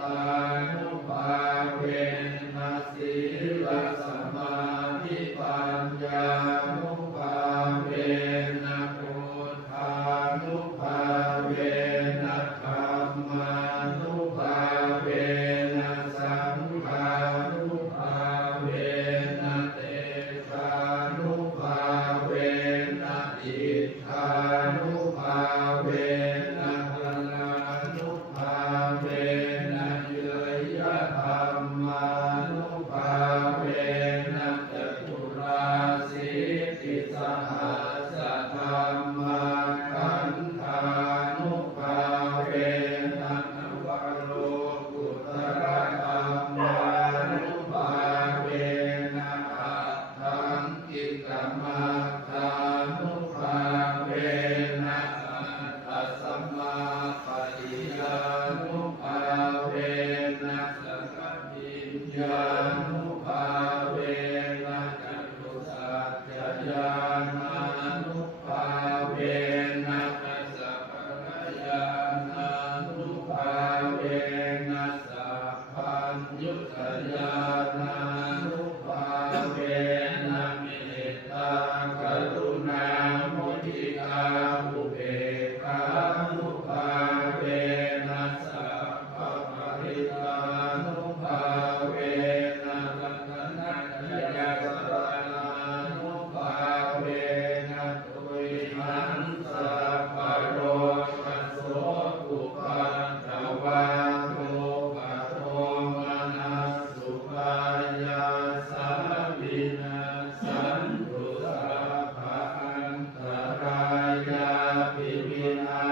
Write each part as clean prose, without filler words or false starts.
ตานุภาเวนะศีลสมาธิปัญญานุภาเวนะพุทธานุภาเวนะธัมมานุภาเวนะสังฆานุภาเวนะเตชานุภาเวนะอิทธานุภาเวนะพลานุภาเวนะเยยะธรรมานุภาเวนะจตุราสีติสหัสธรรมาขันธานุภาเวนะนวโรกุตระธัมมานุภาเวนะอัตถังกิกมัฏฐานุภาเวนะอัตตสัมมาปฏิญานุภาเวนะสังฆปิญญานุภาเวนะจตุสัจจญาณานุภาเวนะปัสสะปะญาณานุภาเวนะสัพพัญญุตญาณานุภาเวนะเมตตากรุณามุทิตาอุเบกขานุภาเวนะสัพพะปริตานุภาเวนะรัตนะยะสรณานุภาเวนะตุยหันสัพพะโรกัสโสอุปัฏฐวาโรปะโทมนัสสุปายาสาวินาสันตุสัพพะอันตรายาปิวินา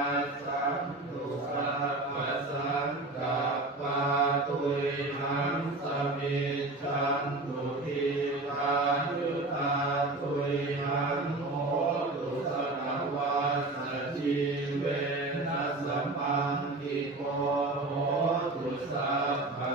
สันตุสัพพะสังกัปปะตุยหังสมิจฉันตุทิฏฐายุตาตุยหังโหตุสนวัสสจีเวนะสัมปันติโกโหตุสัพพะ